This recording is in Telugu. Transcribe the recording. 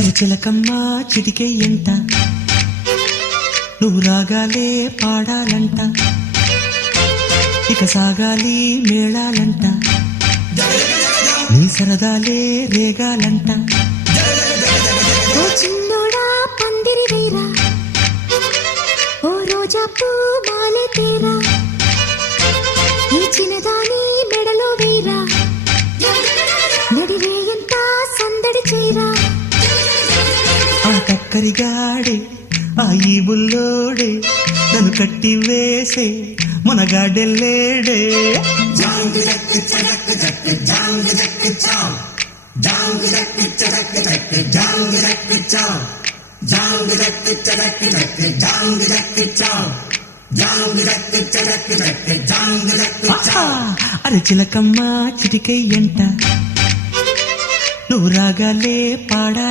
అరచిలకమ్మ చిటికే ఎంత నువ్వు రాగాలే పాడాలంట ఇక సాగాలి మేళాలంట నీ సరదాలే రేగాలంట ఓ చిన్నోడా పందిరి వేరా ఓ రోజా పూ మాలే తేరా ఈ చిన్నదాని మెడలో వేరా నడిరే ఎంత సందడి చేరా ఆ కక్కరిగాడే ఆ ఈ బుల్లోడే నన్ను కట్టి వేసే మునగాడెల్లేడే అరచిలకమ్మ చిటికై ఎంట నువ్వు రాగాలే పాడా